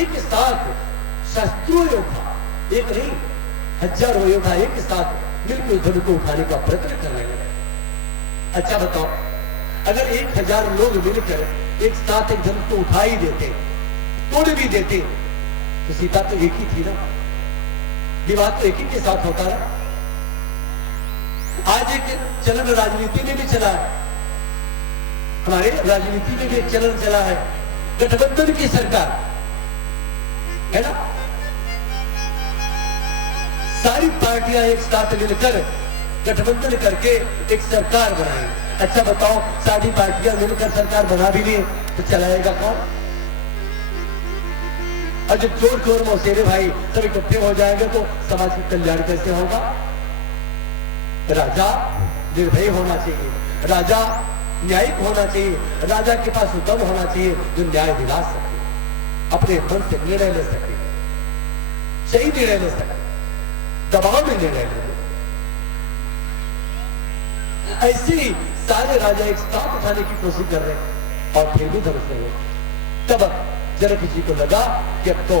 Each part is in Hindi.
एक साथ शस्त्रों योद्धा, एक नहीं हजारों योद्धा एक साथ मिलकर धनुष को उठाने का प्रयत्न करने लगे। अच्छा बताओ, अगर 1000 लोग मिलकर एक साथ एक धनुष को उठा ही देते, तोड़ भी देते, तो सीता तो एक ही थी ना, विवाह तो एक ही के साथ होता है। आज एक चलन राजनीति में भी चला है, हमारे राजनीति में भी एक चलन चला है, गठबंधन की सरकार है ना। सारी पार्टियां एक साथ मिलकर गठबंधन करके एक सरकार बनाई। अच्छा बताओ, सारी पार्टियां मिलकर सरकार बना भी लिए तो चलाएगा कौन? और जब चोर चोर मौसेरे भाई सब इकट्ठे हो जाएंगे तो समाज का कल्याण कैसे होगा? राजा निर्भय होना चाहिए, राजा न्यायिक होना चाहिए, राजा के पास दम होना चाहिए जो न्याय दिला सके, अपने मन से निर्णय ले सके, सही निर्णय ले सके, दबाव में निर्णय ले। ऐसे ही सारे राजा एक साथ उठाने की कोशिश कर रहे हैं और फिर भी धनुष नहीं है। तब जनक जी को लगा कि अब तो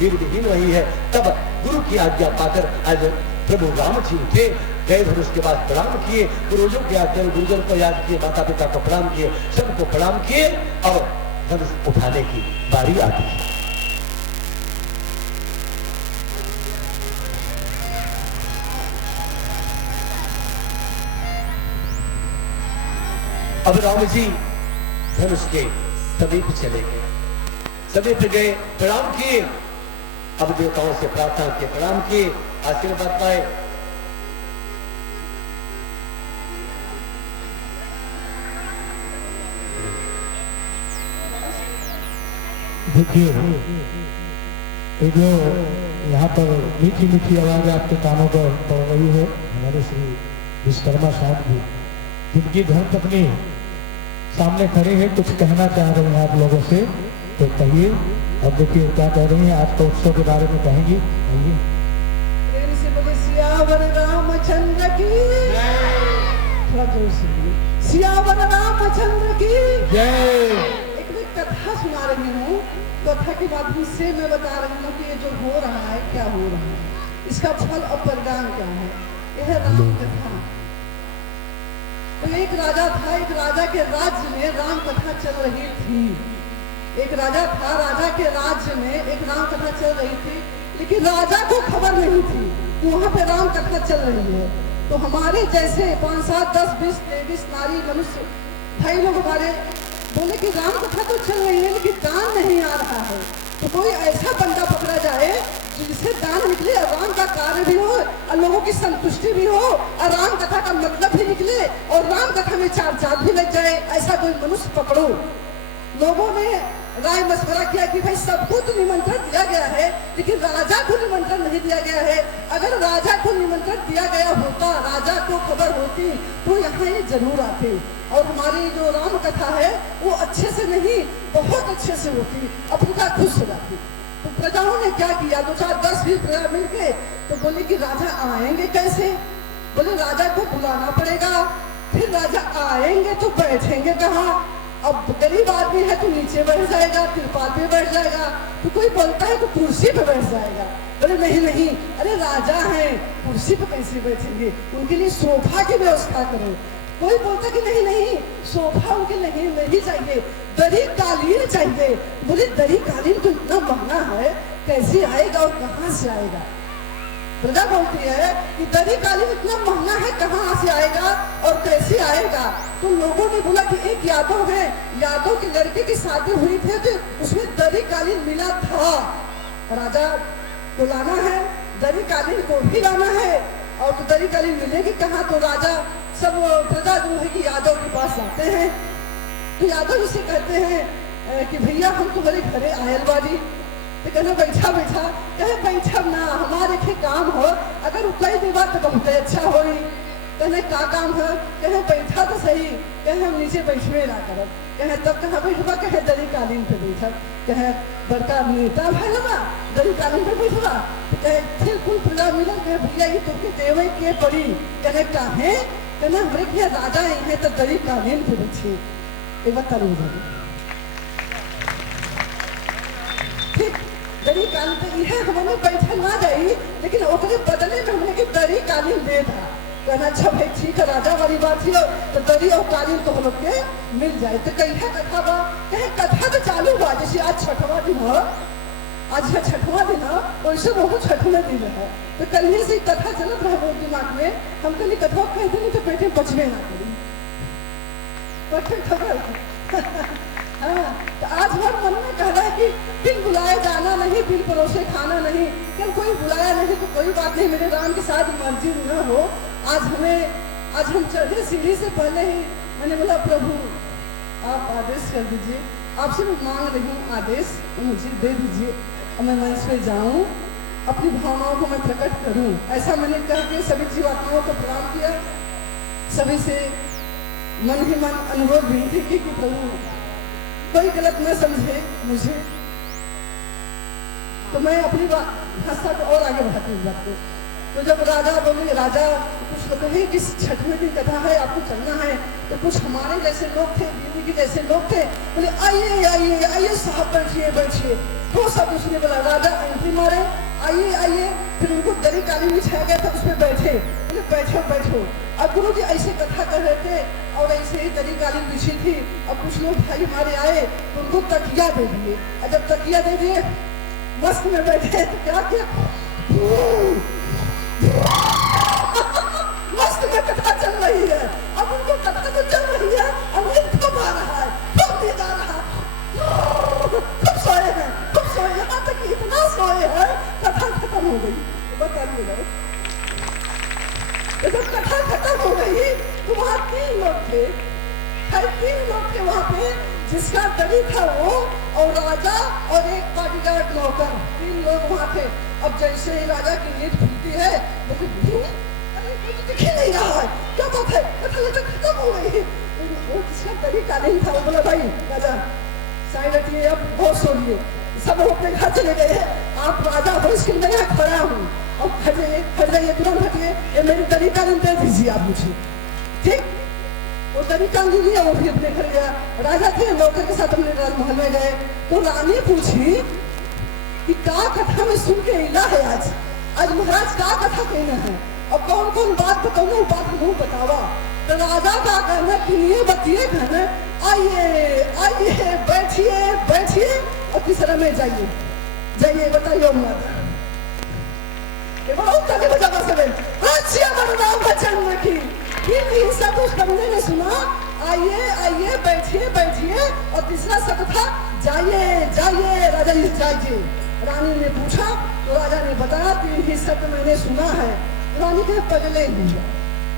वीर विहीन वही है। तब गुरु की आज्ञा पाकर आज प्रभु राम जी उठे, गए धनुष के बाद प्रणाम किए, पूर्वजों की आज्ञा गुरुजन को याद किए, माता पिता को प्रणाम किए, सबको प्रणाम किए और धनुष उठाने की बारी आती है। अब राम जी धनुष के समीप चले गए, समीप गए, प्रणाम किए, अब देवताओं से प्रार्थना किए, प्रणाम किए, आशीर्वाद पाए। देखिए, जो यहाँ पर मीठी मीठी आवाज आपके कानों पर पड़ रही है, हमारे श्री विश्वकर्मा साहब जी, जिनकी धर्मपत्नी सामने खड़े हैं, कुछ कहना चाह रहे हैं आप लोगों से, तो कहिए। अब देखिए क्या कह रही हैं, आज का उत्सव के बारे में कहेंगी। प्रेम से बोले सियावर रामचंद्र की थोड़ा जोर से बोलिए, सियावर रामचंद्र की जय। एक मैं कथा सुना रही हूँ, कथा के माध्यम से मैं बता रही हूँ कि ये जो हो रहा है, क्या हो रहा है, इसका फल और परिणाम क्या है। यह राम कथा। तो एक राजा था, एक राजा के राज्य में राम कथा चल रही थी। एक राजा था, राजा के राज्य में एक राम कथा चल रही थी, लेकिन राजा को खबर नहीं थी कि वहां पे राम कथा चल रही है। तो हमारे जैसे 5, 7, 10, 20, 23 नारी मनुष्य भाई लोग हमारे बोले कि राम कथा तो चल रही है लेकिन दान नहीं आ रहा है, तो कोई ऐसा बंदा पकड़ा जाए जिससे दान निकले और राम का कार्य भी हो और लोगों की संतुष्टि भी हो और राम कथा का मतलब भी निकले और राम कथा में 4 चाँद भी लग जाए, ऐसा कोई मनुष्य पकड़ो। लोगों ने राय मशवरा किया कि भाई सबको तो निमंत्रण दिया गया है लेकिन राजा को निमंत्रण नहीं दिया गया है। अगर राजा को निमंत्रण दिया गया होता, राजा को खबर होती तो यहाँ ये जरूर आते और हमारी जो राम कथा है वो अच्छे से नहीं बहुत अच्छे से होती, अपना खुश हो जाती। तो प्रजाओं ने क्या किया, 2, 4, 10, 20 प्रजा मिलके तो बोले कि राजा आएंगे कैसे। बोले राजा को बुलाना पड़ेगा, फिर राजा आएंगे तो बैठेंगे कहाँ। अब गरीब आदमी है तो नीचे बैठ जाएगा, तिरपाल पे बैठ जाएगा, तो कोई बोलता है तो कुर्सी पे बैठ जाएगा। बोले नहीं नहीं, अरे राजा हैं कुर्सी पे कैसे बैठेंगे, उनके लिए सोफा की व्यवस्था करो। कोई बोलता कि नहीं नहीं, सोफा उनके लिए नहीं चाहिए, दरी कालीन चाहिए। बोले दरी कालीन तो इतना महंगा है, कैसे आएगा और कहाँ से आएगा। प्रजा बोलती है कि दरी कालीन इतना महंगा है, कहाँ से आएगा और कैसे आएगा। तो लोगों ने बोला कि एक यादव है, यादव के लड़के की शादी हुई थी तो उसमें दरी कालीन मिला था, राजा को लाना है, दरी कालीन को भी लाना है और तो दरी कालीन मिलेगी कहाँ। तो राजा सब प्रजा जो है कि यादव के पास आते हैं, तो यादव उसे कहते हैं कि भैया हम तुम्हारे घरे आयल बारी। तो कहना बैठा बैठा, कहे बैठा ना, हमारे के काम हो, अगर वो कह देगा तो बहुत अच्छा हो। कहने का काम है, कहे बैठा तो सही, कहे हम नीचे बैठवे ना करब। कहे तब कहाँ बैठवा, कहे दरी कालीन पे बैठब। कहे बड़का नेता भैया दरी कालीन पे बैठवा। कहे फिर कुल प्रजा मिला, कहे भैया ये तुमके देवे के पड़ी। कहे काहे, कहना हमारे भैया राजा ही है तो दरी कालीन पे बैठे। एक बात ताली बजा। दरी कालीन तो यह हमने बैठल ना जाई, लेकिन ओकरे बदले में हमने के दरी कालीन दे था। कहना अच्छा भाई ठीक है, राजा वाली बात थी, तो दरी और कालीन तो हम लोग के मिल जाए। तो कहीं कथा बा, कहीं कथा तो चालू बा, जैसे आज छठवां दिन है, आज है छठवां दिन है, वैसे बहुत छठवें दिन है। तो कल से कथा चलत रहा वो दिमाग में, हम कल कथा कहते नहीं तो पेटे बचवे ना करी, बच्चे खबर हाँ। तो आज हर मन में कह रहा है कि बिन बुलाए जाना नहीं, बिन परोसे खाना नहीं। कल कोई बुलाया नहीं तो कोई बात नहीं, मेरे राम के साथ मर्जी न हो। आज हम चढ़े सीढ़ी से पहले ही मैंने बोला प्रभु आप आदेश कर दीजिए, आपसे मैं मांग रही हूँ आदेश मुझे दे दीजिए और मैं मंच पे जाऊँ, अपनी भावनाओं को मैं प्रकट करूँ। ऐसा मैंने कह के सभी जीवात्माओं को प्रणाम किया, सभी से मन ही मन अनुरोध विनती की कि प्रभु कोई गलत न समझे मुझे। तो मैं अपनी भाषा को और आगे बढ़ाती हूँ बात को। तो जब राजा बोले, राजा कुछ लोग कहे कि छठवें दिन कथा है, आपको चलना है, तो कुछ हमारे जैसे लोग थे, दीदी के जैसे लोग थे, बोले आइए आइए आइए साहब बैठिए बैठिए। तो सब उसने बोला, राजा एंट्री मारे, आइए आइए। फिर उनको दरी कालीन बिछाया गया था, उस पर बैठे, बोले बैठो बैठो। अब गुरु जी ऐसे कथा कर रहे थे और ऐसे ही दरी कालीन बिछी थी। अब कुछ लोग भाई हमारे आए तो उनको तकिया दे दिए, और जब तकिया दे दिए मस्त में बैठे तो क्या किया, मस्त में कथा चल रही है। अब उनको कथा तो चल रही है, अब खूब आ रहा है, खूब दे जा रहा है, खूब सोए हैं, खूब सोए, यहाँ तक इतना सोए हैं कथा खत्म हो गई। बताइए जब कथा खत्म हो गई तो वहाँ 3 लोग थे, 3 लोग थे वहाँ पे, जिसका दरी था वो और राजा और एक बॉडीगार्ड नौकर, 3 लोग वहाँ थे। अब जैसे ही राजा की नींद खुलती है तो दिख ही नहीं रहा है, क्या बात है, कथा खत्म हो गई। वो जिसका दरी कालीन था वो बोला भाई राजा साइड रखिए, अब बहुत सो लिए, सब अपने घर चले गए हैं, आप राजा हो इसके लिए यहाँ खड़ा हूँ, अब हट जाइए तुरंत हटिए, ये मेरी दरी कालीन दे दीजिए आप मुझे। ठीक, वो दरी कालीन लिया, वो भी अपने घर गया। राजा थे, नौकर के साथ अपने महल में गए। तो रानी पूछी कि क्या कथा में सुन के इला है, आज महाराज क्या कथा कहना है और कौन कौन बात बताऊँ, बात हमको बतावा। तो राजा का कहना कि ये बतिए कहना, आइए आइए बैठिए बैठिए और तीसरा में जाइए जाइए, बताइए माता सब उस बंदे ने सुना, आइए आइए बैठिए बैठिए, और तीसरा शब्द था जाइए जाइए राजा जी जाइए। रानी ने पूछा तो राजा ने बताया 3 ही शब्द मैंने सुना है। रानी के पगले हुई,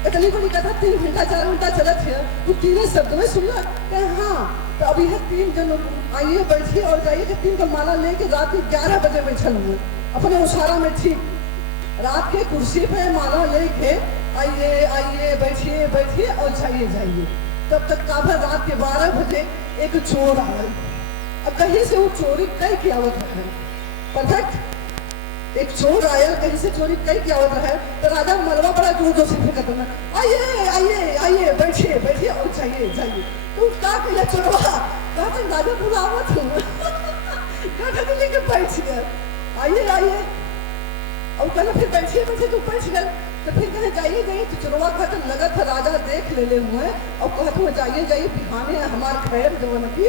इतनी बड़ी कथा 3 घंटा 4 घंटा चलत है, तो 3 शब्द में सुना। हाँ, तो अभी है 3 जन आइए बैठिए और जाइए, 3 का माला लेके रात के 11 बजे बैठल हुए अपने उसारा में। ठीक, रात के कुर्सी पे माला लेके आइए आइए बैठिए बैठिए और जाइए जाइए। तब तक काफी रात के 12 बजे एक चोर आ गई। अब कहीं से वो चोरी कई की आवत है, परफेक्ट, एक चोर आया कहीं से चोरी कई की आवत है। तो राजा मलबा बड़ा जोर जोर से फेंका था, आइए आइए आइए बैठिए बैठिए और जाइए जाइए। तो क्या किया चोरवा, कहा राजा बुलावत हूँ लेके बैठिए आइए आइए, और कहना फिर बैठिए बैठिए तो बैठ गए। तो फिर कहे जाइए जाइए, तो चुनवा कहते लगा था राजा देख ले हुए और कहते हुए जाइए जाइए, बिहाने हमार खैर जवन की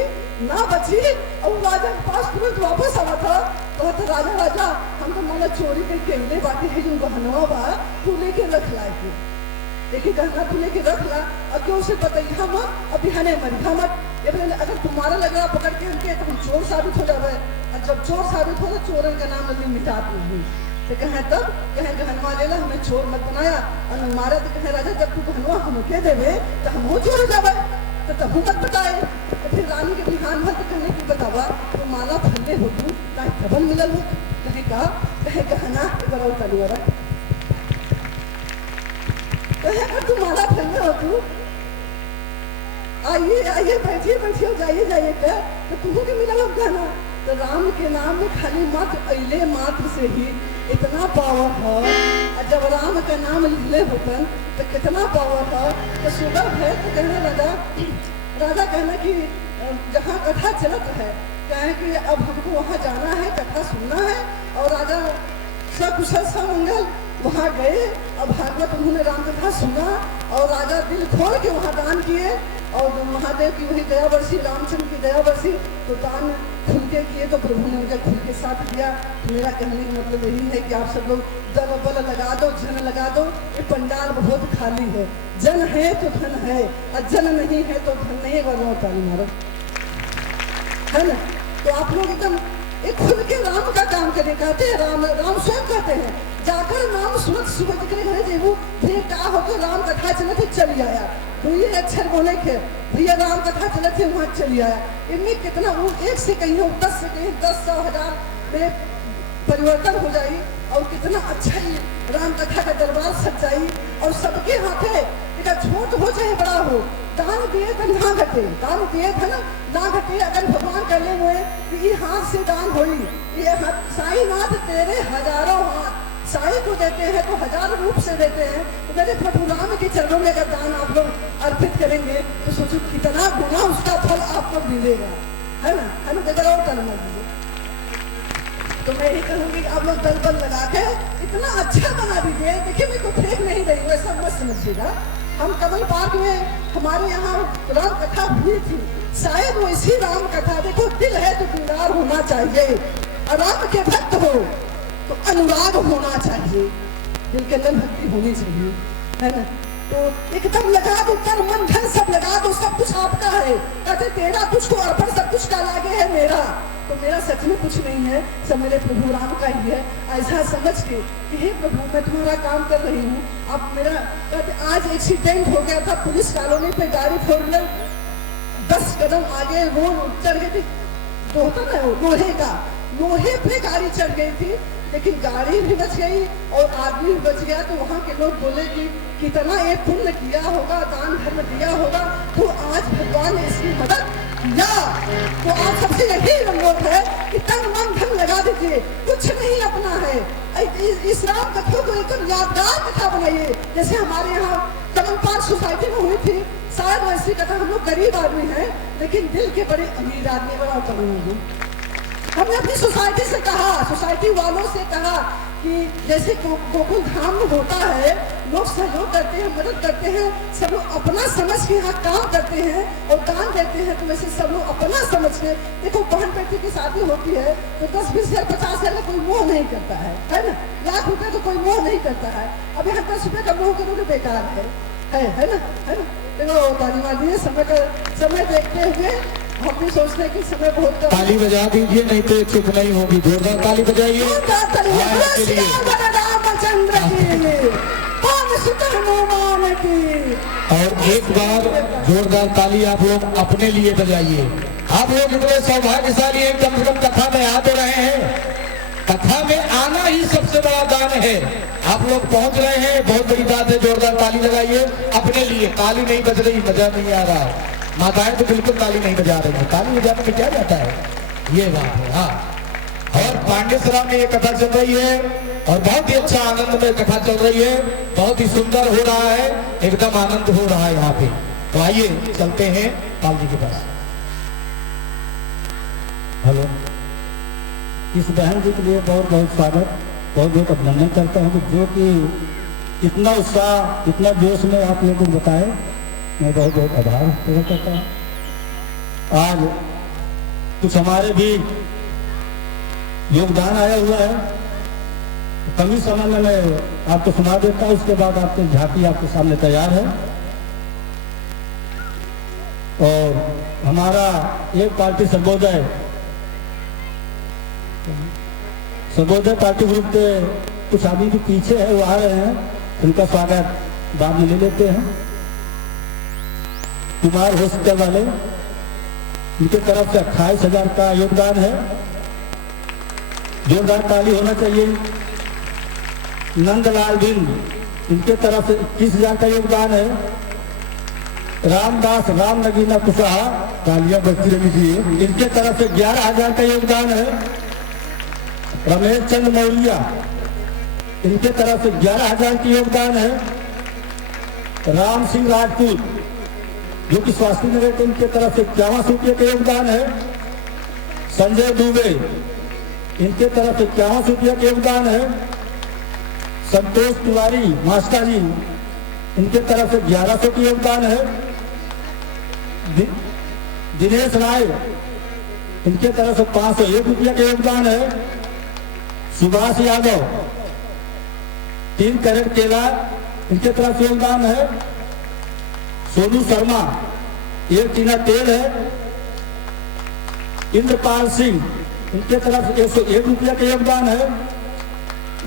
ना बची। और राजा के पास तुरंत वापस आवा था, कहते राजा राजा हम तो माना चोरी करके अगले बाकी है जो गहनवा बा तू लेके रख लाए थे, देखिए गहना तू लेके रख ला, अब क्यों उसे बताइए मत, अब बिहाने मरिया मत, अगर तुम्हारा लग रहा पकड़ के उनके तो हम चोर साबित हो जाए, और जब चोर साबित हो तो चोर का नाम नदी मिटा दूंगी। तो कहें तब कहें गहनवा लेला, हमें चोर मत बनाया और मारा। तो कहें राजा जब तू गहनवा हमके देवे तो हम हो चोर हो जावे, तो तब मत बताए। तो फिर रानी के बिहान भर तो कहने की बतावा तो माला फंदे हो तू ना खबर मिलल हो, कहे कहा कहे गहना एक चालू वाला कहे अगर तू माला फंदे हो तू आइए आइए बैठिए बैठिए जाइए जाइए कह तो तुमको के मिला गहना। तो राम के नाम में खाली मात्र अले मात्र से ही इतना पावर है, और जब राम का नाम लिखले होतन तो कितना पावर है। तो सुबह है तो कहने लगा राजा कहना कि जहाँ कथा चलत है कहें कि अब हमको वहाँ जाना है, कथा सुनना है, और राजा सकुशल समंगल वहाँ गए और भागवत उन्होंने रामकथा सुना और राजा दिल खोल के वहाँ दान किए और महादेव की वही दया बरसी, रामचंद्र की दया बरसी, तो दान खुल के किए तो प्रभु ने उनके खुल के साथ दिया। तो मेरा कहने का मतलब यही है कि आप सब लोग दल बल लगा दो, जन लगा दो। ये पंडाल बहुत खाली है, जन है तो धन है और जन नहीं है तो धन नहीं है। ताली मारो, है ना। तो आप लोग एकदम एक खुल के राम का काम करें। कहते हैं राम स्वयं कहते हैं जाकर नाम सुनत सुबह के घरे जेबू फिर का हो तो राम कथा चलत है चली आया। तो ये अक्षर बोले के भैया राम कथा चलत है वहाँ चली आया। इनमें कितना वो एक से कहीं हो 10 से कहीं 10 100 1000 में परिवर्तन हो जाए और कितना अच्छा ही राम कथा का दरबार सज जाई और सबके हाथे छोट हो चाहे बड़ा हो दान दिए तो ना घटे, दान दिए थे ना घटे। अगर भगवान कहले हुए कि ये हाथ से दान होई, ये साई नाथ तेरे हजारों हाथ साई को देते हैं तो 1000 रूप से देते हैं। तो मेरे प्रभु राम के चरणों में अगर दान आप लोग अर्पित करेंगे तो सोचो कितना गुना उसका फल आपको मिलेगा, है ना। जगह और कर्म दीजिए। तो मैं यही कहूँगी आप लोग दल बल लगा के इतना अच्छा बना दीजिए। देखिए मैं तो फेंक नहीं रही हूँ, ऐसा मत समझिएगा। हम कमल पार्क में हमारे यहाँ राम कथा हुई थी, शायद वो इसी राम कथा। देखो दिल है तो दीदार होना चाहिए, और राम के भक्त हो तो अनुराग होना चाहिए, दिल के अंदर भक्ति होनी चाहिए, है ना। तो एकदम लगा दो, तन मन धन सब लगा दो, सब कुछ आपका है। कहते तेरा तुझको अर्पण सब कुछ का लागे है मेरा। तो मेरा सच में कुछ नहीं है, सब मेरे प्रभु राम का ही है। ऐसा समझ के कि हे प्रभु मैं तुम्हारा काम कर रही हूँ। अब मेरा आज एक्सीडेंट हो गया था, पुलिस कॉलोनी पे गाड़ी फोरव्हीलर 10 कदम आगे रोड चढ़ गई थी, तो होता ना लोहे का, लोहे पे गाड़ी चढ़ गई थी, लेकिन गाड़ी भी बच गई और आदमी भी बच गया। तो वहाँ के लोग बोले कि कितना ये पुण्य किया होगा, दान धर्म दिया होगा, तो आज भगवान ने इसकी मदद किया। तो आज सबसे यही अनुरोध है कि तन मन धन लगा दीजिए, कुछ नहीं अपना है। इस राम कथा को एकदम यादगार कथा बनाइए। जैसे हमारे यहाँ कमल पार्क सोसाइटी में हुई थी, शायद वैसी कथा। हम लोग गरीब आदमी हैं लेकिन दिल के बड़े अमीर आदमी बड़ा करेंगे। हमने अपनी सोसाइटी से कहा, सोसाइटी वालों से कहा कि जैसे गोकुल धाम में होता है, लोग सहयोग करते हैं, मदद करते हैं, सब लोग अपना समझ के यहाँ काम करते हैं और दान देते हैं। तो वैसे सब लोग अपना समझ के देखो, बहन बेटी की शादी होती है तो 10 20 हज़ार 50 हज़ार का कोई मोह नहीं करता है ना। लाख रुपए तो कोई मोह नहीं करता है। अब यहाँ 10 रुपए का मोह करोगे बेकार है ना। देखो ताली मार दिए, समय देखते हुए हम भी सोचते हैं कि समय बहुत कम। ताली बजा दीजिए नहीं तो चुप नहीं होगी। जोरदार ताली बजाइए। और एक बार जोरदार ताली आप लोग अपने लिए बजाइए। आप लोग इतने सौभाग्यशाली हैं, कम से कम कथा में आ तो रहे हैं। कथा में आना ही सबसे बड़ा दान है। आप लोग पहुंच रहे हैं, बहुत बड़ी बात है। जोरदार ताली लगाइए अपने लिए। ताली नहीं बज रही, मजा नहीं आ रहा। माताएं तो बिल्कुल ताली नहीं बजा रही है। ताली बजाने में क्या जाता है, ये बात है। हाँ, और पांडेसरा में ये कथा चल रही है और बहुत ही अच्छा आनंद में कथा चल रही है। बहुत ही सुंदर हो रहा है, एकदम आनंद हो रहा है यहाँ पे। तो आइए चलते हैं पाल जी के पास। हेलो, इस बहन जी के लिए बहुत बहुत स्वागत, बहुत बहुत अभिनंदन करता हूँ जो कि इतना उत्साह, इतना जोश में आप लोगों को बताए। मैं बहुत बहुत आभार प्रकट करता हूँ। आज कुछ हमारे भी योगदान आया हुआ है, कम ही समय में मैं आपको सुना देता हूँ, उसके बाद आपकी झांकी आपके सामने तैयार है। और हमारा एक पार्टी सर्वोदय पार्टी ग्रुप के कुछ आदमी भी पीछे है, वो आ रहे हैं, उनका स्वागत बाद में ले लेते हैं। कुमार हॉस्पिटल वाले, उनके तरफ से 28,000 का योगदान है। जोरदार ताली होना चाहिए। नंदलाल बिंद, इनके तरफ से 21,000 का योगदान है। रामदास राम नगीना कुशवाहा, तालियां बजती रही थी, इनके तरफ से 11,000 का योगदान है। रमेश चंद्र मौर्या, इनके तरफ से 11,000 की योगदान है। राम सिंह राजपूत जो कि स्वास्थ्य नगर के, इनके तरफ से 51 रुपये का योगदान है। संजय दुबे, इनके तरफ से 51 रुपया का योगदान है। संतोष तिवारी मास्टर जी, इनके तरफ से 1100 का योगदान है। दिनेश राय, इनके तरफ से 501 रुपया का योगदान है। सुभाष यादव 3 कैरेट केला, इनके तरफ से योगदान है। सोनू शर्मा 1 टीना तेल है। इंद्रपाल सिंह, इनके तरफ से 101 रुपया का योगदान है।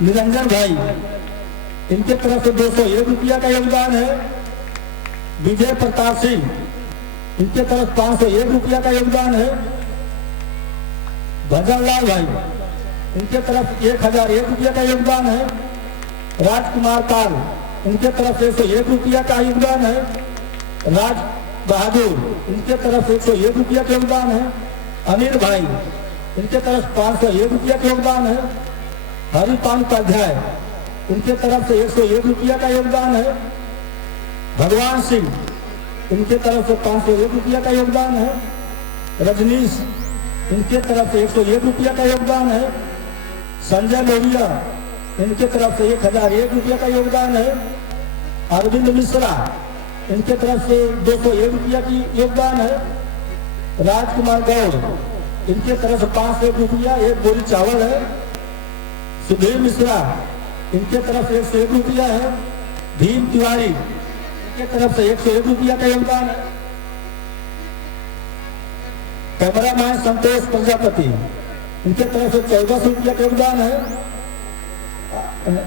निरंजन भाई, इनके तरफ से 201 रुपया का योगदान है। विजय प्रताप सिंह, इनके तरफ 501 रुपया का योगदान है। भजन लाल भाई, इनके तरफ 1001 रुपया का योगदान है। राजकुमार पाल, इनके तरफ से 101 रुपया का योगदान है। राज बहादुर, इनके तरफ से 101 रुपया का योगदान है। अनिल भाई, इनके तरफ 501 रुपया का योगदान है। हरिपाल उपाध्याय, इनके तरफ से 101 रुपया का योगदान है। भगवान सिंह, इनके तरफ से 501 रुपया का योगदान है। रजनीश, इनके तरफ से 101 रुपया का योगदान है। संजय लोहिया, इनके तरफ से 1001 रुपया का योगदान है। अरविंद मिश्रा, इनके तरफ से 201 रुपया की योगदान है। राजकुमार गौड़, इनके तरफ से 501 रुपया 1 बोरी चावल है। सुधीर मिश्रा, इनके तरफ से 101 रुपया है। भीम तिवारी, इनके तरफ से 101 रुपया का योगदान है। कैमरामैन संतोष प्रजापति, इनके तरफ से 1400 रुपया का योगदान है।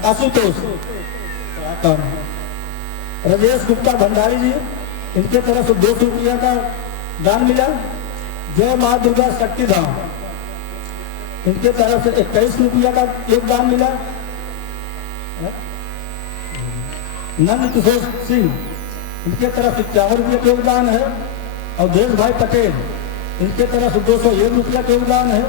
आशुतोष राजेश गुप्ता भंडारी जी, इनके तरफ से 200 रुपया का दान मिला। जय मां दुर्गा शक्ति धाम, इनके तरफ से 21 रुपया का योगदान मिला। नंद किशोर सिंह, इनके तरफ से 51 रुपया का योगदान है। और देश भाई पटेल, इनके तरफ से 201 रुपया का योगदान है।